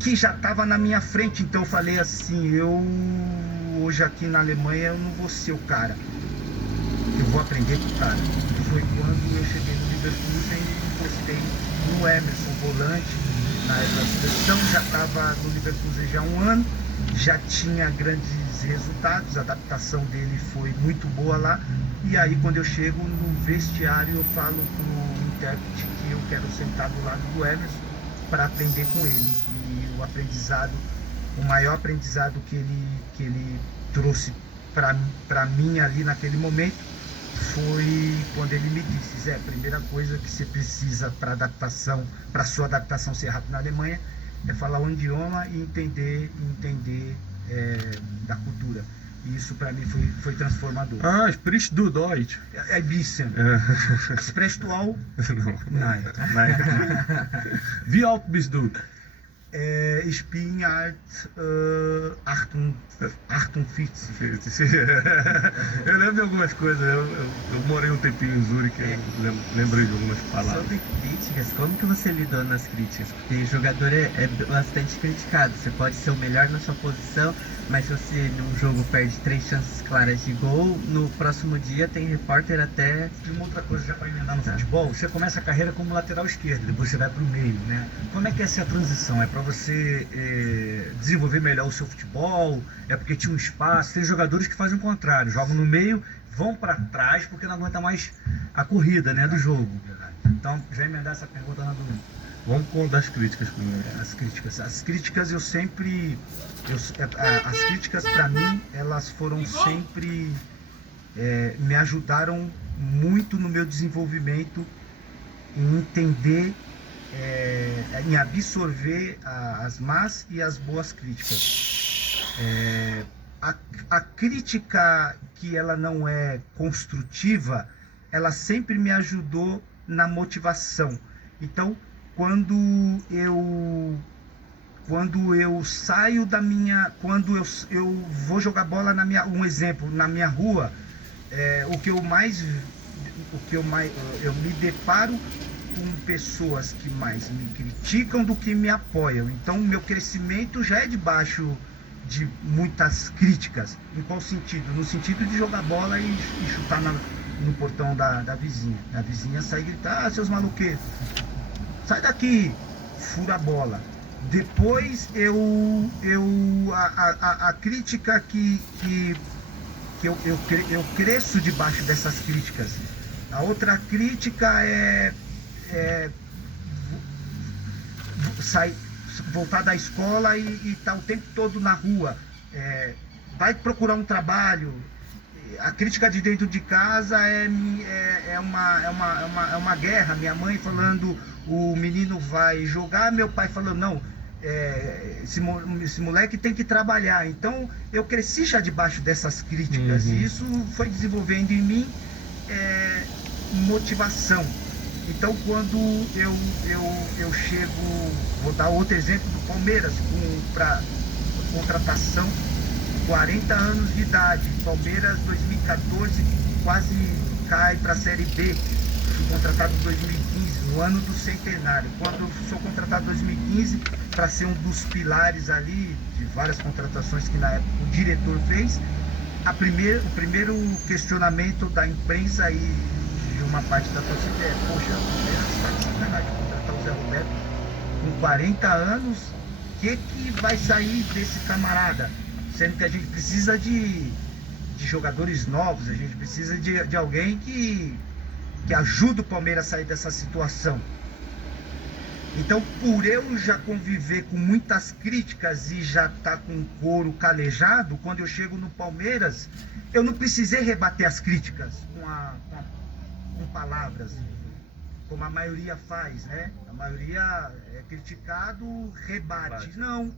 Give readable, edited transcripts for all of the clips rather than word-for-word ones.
que já estava na minha frente. Então eu falei assim, eu hoje aqui na Alemanha eu não vou ser o cara, eu vou aprender com o cara. E foi quando eu cheguei no Leverkusen e encostei no Emerson, volante, na época da seleção, já estava no Leverkusen já há um ano, já tinha grandes resultados, a adaptação dele foi muito boa lá. E aí quando eu chego no vestiário eu falo pro intérprete que eu quero sentar do lado do Emerson para aprender com ele. E o aprendizado, o maior aprendizado que ele trouxe para mim ali naquele momento foi quando ele me disse: Zé, a primeira coisa que você precisa para adaptação, para sua adaptação ser rápida na Alemanha, é falar um idioma e entender da cultura. E isso para mim foi transformador. Ah, sprichst du Deutsch? É bisschen. Sprichst du auch? Nein. Nein. Wie alt bist du? Ich bin alt 48. Eu lembro de algumas coisas, eu morei um tempinho em Zurique, eu lembrei de algumas palavras. Sobre críticas, como que você lidou nas críticas? Porque jogador é bastante criticado. Você pode ser o melhor na sua posição, mas se você num jogo perde 3 chances claras de gol, no próximo dia tem repórter até... E uma outra coisa já para emendar no futebol, você começa a carreira como lateral esquerdo, depois você vai para o meio, né? Como é que é essa transição? É para você desenvolver melhor o seu futebol? É porque tinha um espaço? Tem jogadores que fazem o contrário, jogam no meio, vão para trás porque não aguenta mais a corrida, né, do jogo. Então, já emendar essa pergunta na dúvida. Vamos com das críticas primeiro. As críticas eu sempre... as críticas para mim, elas foram sempre... me ajudaram muito no meu desenvolvimento, em entender, em absorver as más e as boas críticas. A crítica que ela não é construtiva, ela sempre me ajudou na motivação. Então, quando eu saio da minha... Quando eu vou jogar bola um exemplo, na minha rua, eu me deparo com pessoas que mais me criticam do que me apoiam. Então, meu crescimento já é debaixo de muitas críticas. Em qual sentido? No sentido de jogar bola e chutar no portão da vizinha. A vizinha sai e grita: ah, seus maluqueiros, sai daqui, fura a bola. Depois a crítica que eu cresço debaixo dessas críticas. A outra crítica é voltar da escola e estar o tempo todo na rua. Vai procurar um trabalho. A crítica de dentro de casa é uma guerra. Minha mãe falando: o menino vai jogar, meu pai falando: não, esse moleque tem que trabalhar. Então eu cresci já debaixo dessas críticas. E isso foi desenvolvendo em mim motivação. Então, quando eu chego, vou dar outro exemplo do Palmeiras, para contratação, 40 anos de idade, Palmeiras 2014 quase cai para a Série B, fui contratado em 2015, no ano do centenário. Quando eu sou contratado em 2015 para ser um dos pilares ali de várias contratações que na época o diretor fez, o primeiro questionamento da imprensa e de uma parte da torcida é: poxa, o Palmeiras está de sacanagem contratar o Zé Roberto com 40 anos, o que vai sair desse camarada? Sendo que a gente precisa de jogadores novos, a gente precisa de alguém que ajude o Palmeiras a sair dessa situação. Então, por eu já conviver com muitas críticas e já estar com o couro calejado, quando eu chego no Palmeiras, eu não precisei rebater as críticas com palavras, como a maioria faz, né? A maioria é criticado, rebate. Não,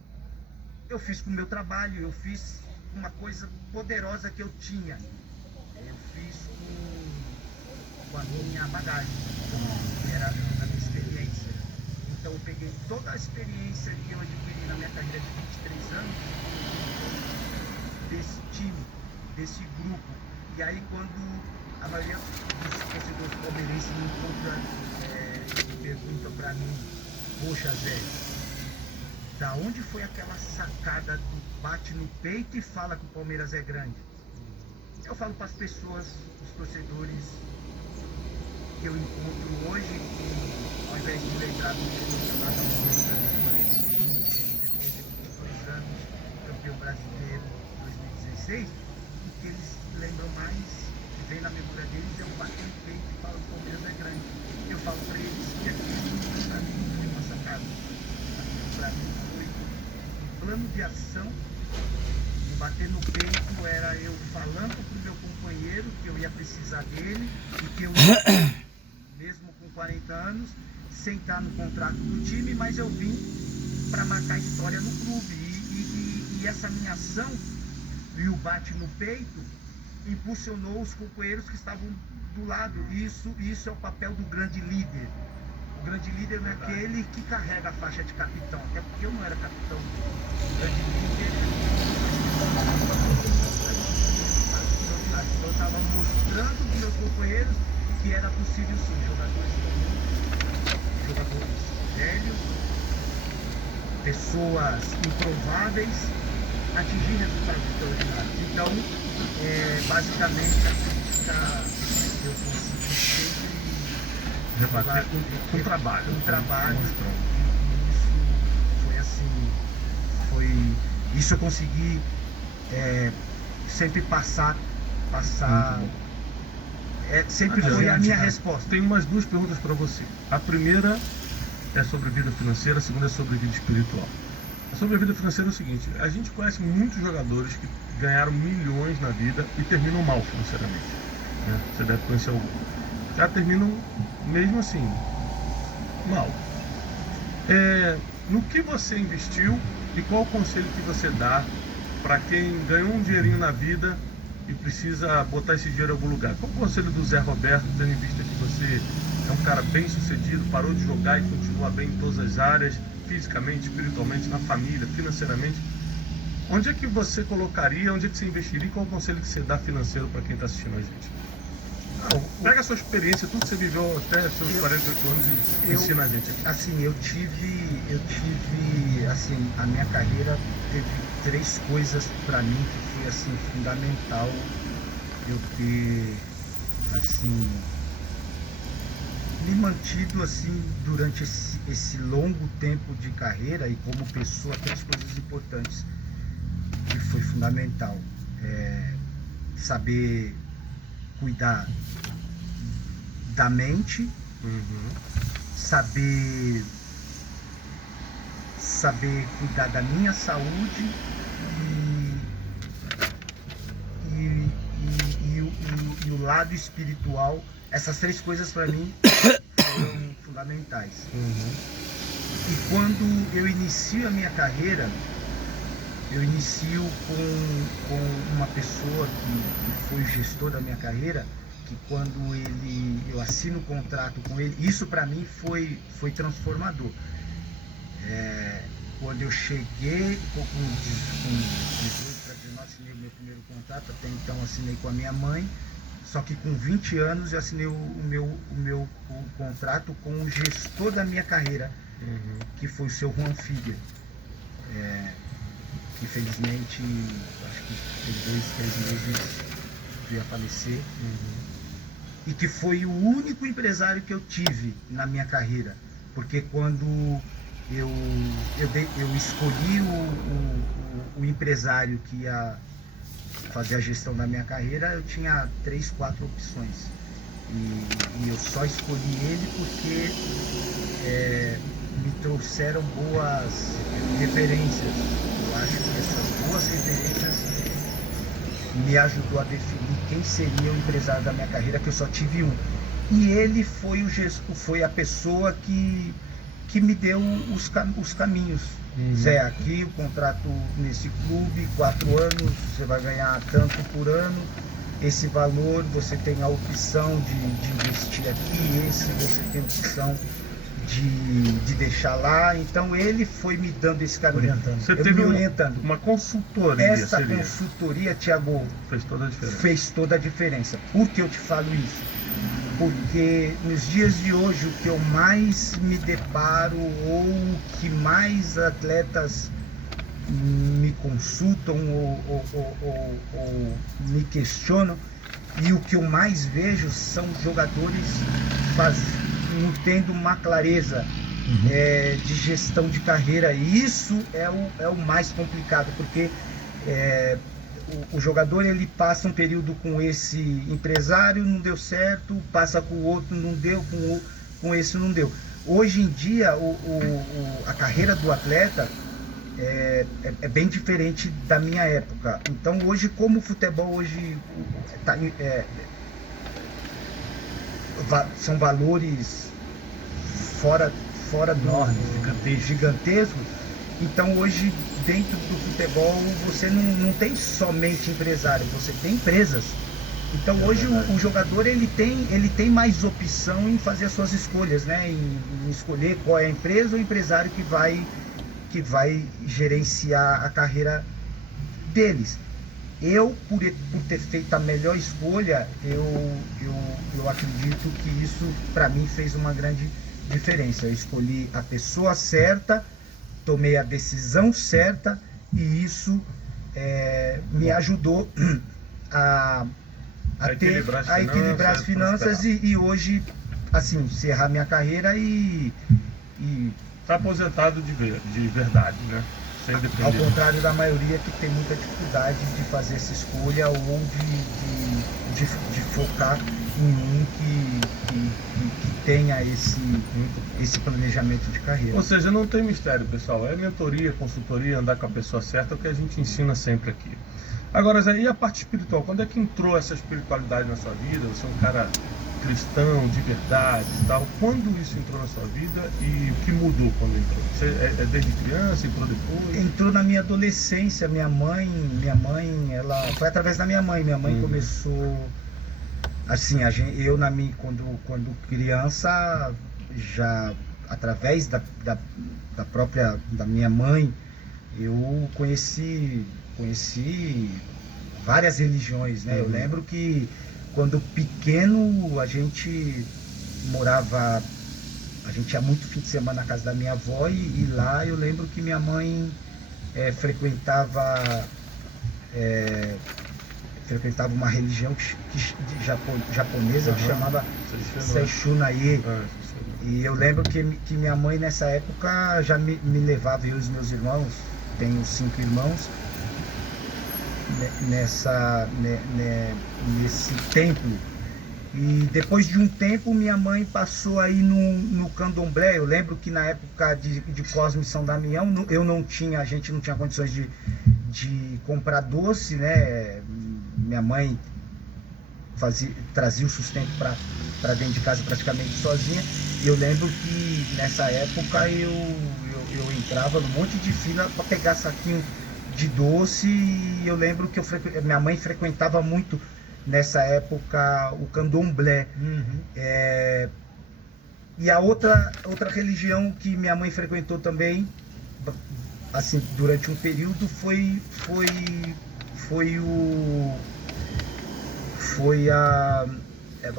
eu fiz com o meu trabalho, eu fiz uma coisa poderosa que eu tinha. Eu fiz com a minha bagagem, era a minha experiência. Então eu peguei toda a experiência que eu adquiri na minha carreira de 23 anos, desse time, desse grupo. E aí quando a maioria dos torcedores palmeirenses me encontra e pergunta pra mim: poxa, Zé, da onde foi aquela sacada do bate no peito e fala que o Palmeiras é grande? Eu falo para as pessoas, os torcedores que eu encontro hoje, que ao invés de lembrar do título chamado Palmeiras, depois de 22 anos, campeão brasileiro 2016, o que eles lembram mais, que vem na memória deles, é o bate no peito e fala que o Palmeiras é grande. Eu falo para eles que aquilo para mim foi uma sacada. Aquilo para mim foi um plano de ação. O bater no peito era eu falando para o meu companheiro que eu ia precisar dele e que eu ia, mesmo com 40 anos, sentar no contrato do time, mas eu vim para marcar história no clube. E essa minha ação e o bate no peito impulsionou os companheiros que estavam do lado. Isso é o papel do grande líder. O grande líder não é aquele que carrega a faixa de capitão, até porque eu não era capitão. O grande líder eu estava mostrando para os meus companheiros que era possível sim, jogadores velhos, pessoas improváveis, atingir resultados extraordinários. Então, basicamente, a crítica eu consegui sempre rebater com trabalho. Com trabalho. Mostrando. Isso foi assim, isso eu consegui sempre passar. Sempre foi a minha resposta. Tenho mais duas perguntas para você. A primeira é sobre vida financeira, a segunda é sobre vida espiritual. Sobre a vida financeira é o seguinte: a gente conhece muitos jogadores que ganharam milhões na vida e terminam mal financeiramente, né? Você deve conhecer algum. Já terminam mesmo assim, mal. No que você investiu e qual o conselho que você dá para quem ganhou um dinheirinho na vida e precisa botar esse dinheiro em algum lugar? Qual o conselho do Zé Roberto, tendo em vista que você é um cara bem sucedido, parou de jogar e continua bem em todas as áreas, fisicamente, espiritualmente, na família, financeiramente? Onde é que você colocaria, onde é que você investiria e qual o conselho que você dá financeiro para quem está assistindo a gente? Pega a sua experiência, tudo que você viveu até seus 48 anos e ensina a gente aqui. Assim, eu tive, assim, a minha carreira teve 3 coisas para mim que foi, assim, fundamental eu ter, assim, me mantido, assim, durante esse longo tempo de carreira e como pessoa, 3 coisas importantes que foi fundamental. Saber cuidar da mente, saber cuidar da minha saúde e o lado espiritual. Essas 3 coisas para mim foram fundamentais. E quando eu inicio a minha carreira, eu inicio com uma pessoa que foi gestor da minha carreira, que quando eu assino o contrato com ele, isso para mim foi transformador. Quando eu cheguei com 18 para 19, assinei o meu primeiro contrato, até então assinei com a minha mãe, só que com 20 anos eu assinei o meu contrato com o gestor da minha carreira, que foi o seu Juan Figuer. Infelizmente, acho que tem 2, 3 meses que ia falecer. E que foi o único empresário que eu tive na minha carreira. Porque quando eu escolhi o empresário que ia fazer a gestão da minha carreira, eu tinha 3, 4 opções. E eu só escolhi ele porque me trouxeram boas referências. Eu acho que essas boas referências me ajudou a definir quem seria o empresário da minha carreira, que eu só tive um. E ele foi a pessoa que me deu os caminhos. Zé, aqui o contrato nesse clube, 4 anos, você vai ganhar tanto por ano, esse valor, você tem a opção de investir aqui, esse você tem a opção de deixar lá. Então ele foi me dando esse caminho, Você teve orientando. Uma consultoria. Essa consultoria, Thiago, fez toda a diferença. Fez toda a diferença. Por que eu te falo isso? porque nos dias de hoje o que eu mais me deparo ou o que mais atletas me consultam ou me questionam, e o que eu mais vejo são jogadores não tendo uma clareza de gestão de carreira. E isso é o mais complicado, porque o jogador ele passa um período com esse empresário, não deu certo, passa com o outro, não deu, com esse não deu. Hoje em dia a carreira do atleta é bem diferente da minha época. Então hoje, como o futebol hoje são valores fora do gigantescos. Então hoje dentro do futebol você não tem somente empresário, você tem empresas. Então hoje o jogador ele tem mais opção em fazer as suas escolhas, né? Em escolher qual é a empresa ou o empresário que vai gerenciar a carreira deles. Eu, por ter feito a melhor escolha, eu acredito que isso para mim fez uma grande diferença. Eu escolhi a pessoa certa, tomei a decisão certa, e isso me ajudou a equilibrar as finanças e hoje, assim, encerrar minha carreira e tá aposentado de verdade, né? Sem depender. Ao contrário da maioria que tem muita dificuldade de fazer essa escolha ou de focar em um que tenha esse planejamento de carreira. Ou seja, não tem mistério, pessoal. É mentoria, consultoria, andar com a pessoa certa, é o que a gente ensina sempre aqui. Agora, Zé, e a parte espiritual? Quando é que entrou essa espiritualidade na sua vida? Você é um cara cristão, de verdade e tal. Quando isso entrou na sua vida e o que mudou quando entrou? Você é desde criança, entrou depois? Entrou na minha adolescência. Minha mãe, ela foi através da minha mãe. Minha mãe começou assim, quando criança, já através da minha mãe, eu conheci várias religiões, né? Eu lembro que quando pequeno a gente ia muito fim de semana na casa da minha avó e lá eu lembro que minha mãe frequentava uma religião japonesa que chamava Seishunaye. E eu lembro que minha mãe nessa época já me levava, eu e os meus irmãos, tenho 5 irmãos, nesse templo. E depois de um tempo minha mãe passou aí no candomblé. Eu lembro que na época de Cosme e São Damião a gente não tinha condições de comprar doce, né? Minha mãe trazia o sustento para dentro de casa praticamente sozinha. E eu lembro que nessa época eu entrava num monte de fila para pegar saquinho de doce, e eu lembro que minha mãe frequentava muito nessa época o candomblé. E a outra religião que minha mãe frequentou também, assim, durante um período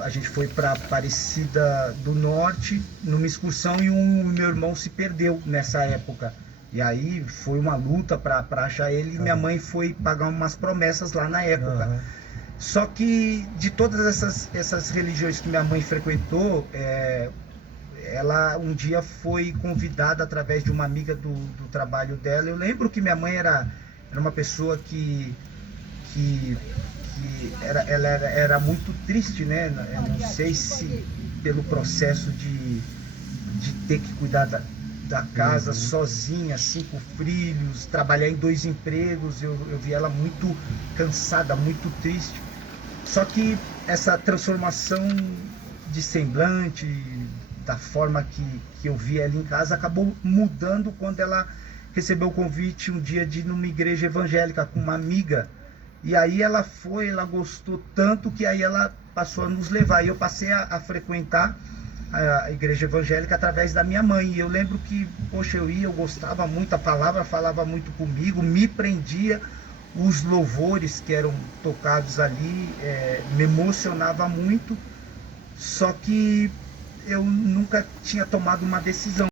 a gente foi para Aparecida do Norte numa excursão e o meu irmão se perdeu nessa época. E aí foi uma luta para achar ele, e minha mãe foi pagar umas promessas lá na época. Só que de todas essas religiões que minha mãe frequentou, ela um dia foi convidada através de uma amiga do trabalho dela. Eu lembro que minha mãe era uma pessoa que ela era muito triste, né? Eu não sei se pelo processo de ter que cuidar da casa sozinha, 5 filhos, trabalhar em 2 empregos. Eu vi ela muito cansada, muito triste. Só que essa transformação de semblante, da forma que eu vi ela em casa, acabou mudando quando ela recebeu o convite um dia de ir numa igreja evangélica com uma amiga. E aí ela gostou tanto que aí ela passou a nos levar. E eu passei a frequentar a igreja evangélica através da minha mãe. E eu lembro que, poxa, eu gostava muito, a palavra falava muito comigo, me prendia. Os louvores que eram tocados ali me emocionava muito. Só que eu nunca tinha tomado uma decisão.